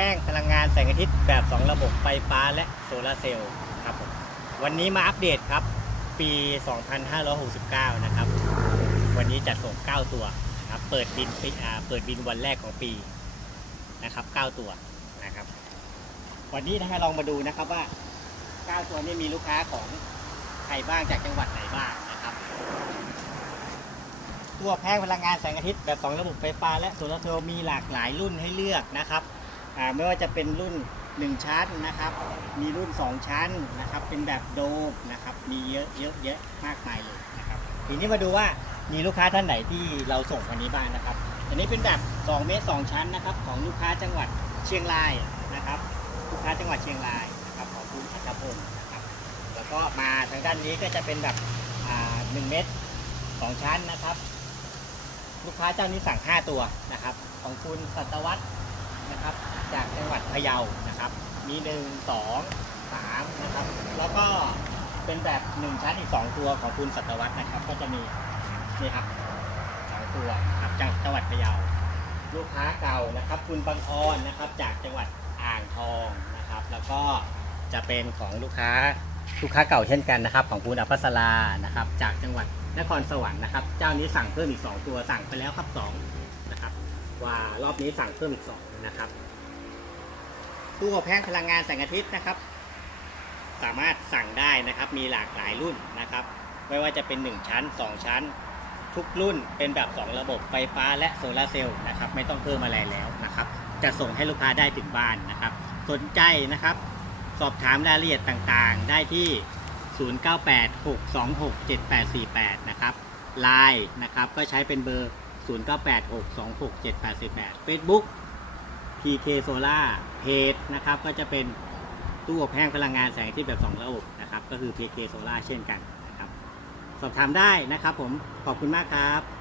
แห้งพลังงานแสงอาทิตย์แบบ 2 ระบบไฟฟ้าและโซลาเซลล์ครับวันนี้มาอัปเดตครับ ปี 2569 นะครับ วันนี้จัดส่ง 9 ตัวนะครับเปิดบินปีอาเปิดบินวันแรกของปีนะครับ 9 ตัวนะครับ วันนี้นะฮะลองมาดูนะครับว่า 9 ตัวนี้มีลูกค้าของใครบ้างจากจังหวัดไหนบ้างนะครับ ตัวแพงพลังงานแสงอาทิตย์แบบ 2 ระบบไฟฟ้าและโซลาเซลล์มีหลากหลายรุ่นให้เลือกนะครับ ไม่ว่าจะเป็นรุ่น 1 ชั้นนะครับ มีรุ่น 2 ชั้นนะครับ เป็นแบบโดมนะครับ มีเยอะเยอะเยอะมากมายเลยนะครับ ทีนี้มาดูว่ามีลูกค้าท่านไหนที่เราส่งวันนี้บ้างนะครับ อันนี้เป็นแบบ2เมตร2ชั้นนะครับ ของลูกค้าจังหวัดเชียงรายนะครับ ลูกค้าจังหวัดเชียงรายนะครับของคุณอัธพลนะครับ แล้วก็มาทางด้านนี้ก็จะเป็นแบบอ่า1เมตร2ชั้นนะครับ ลูกค้าเจ้านี้สั่ง 5 ตัวนะครับ ของคุณสัตวัต นะครับ จากจังหวัดพะเยานะครับ มี1 2 3นะครับ แล้วก็เป็นแบบ1ชั้นอีก2ตัวของคุณสัตวัตนะครับ ก็จะมีนี่ครับสองตัวครับจากจังหวัดพะเยา ลูกค้าเก่านะครับ คุณบังออนนะครับ จากจังหวัดอ่างทองนะครับ แล้วก็จะเป็นของลูกค้าลูกค้าเก่าเช่นกันนะครับ ของคุณอภัสรานะครับ จากจังหวัดนครสวรรค์นะครับ เจ้านี้สั่งเพิ่มอีก 2 ตัวสั่งไปแล้วครับ2นะครับารอบนี้สั่งเพิ่มอีก2นะครับตู้อบแห้งพลังงานแสงอาทิตย์นะครับ สามารถสั่งได้นะครับ มีหลากหลายรุ่นนะครับ ไม่ว่าจะเป็น 1 ชั้น 2 ชั้น ทุกรุ่นเป็นแบบ 2 ระบบไฟฟ้าและโซลาร์เซลล์นะครับ ไม่ต้องเพิ่มอะไรแล้วนะครับ จะส่งให้ลูกค้าได้ถึงบ้านนะครับ สนใจนะครับ สอบถามรายละเอียดต่างๆ ได้ที่ 0986267848 นะครับ Line นะครับ ก็ใช้เป็นเบอร์ 0 9 8 6 2 6 7 8 8 Facebook PK Solar เพจนะครับ ก็จะเป็นตู้อบแห้งพลังงานแสงอาทิตย์แบบ 2 ระบบนะครับ ก็คือ PK Solar เช่นกันนะครับ สอบถามได้นะครับผม ขอบคุณมากครับ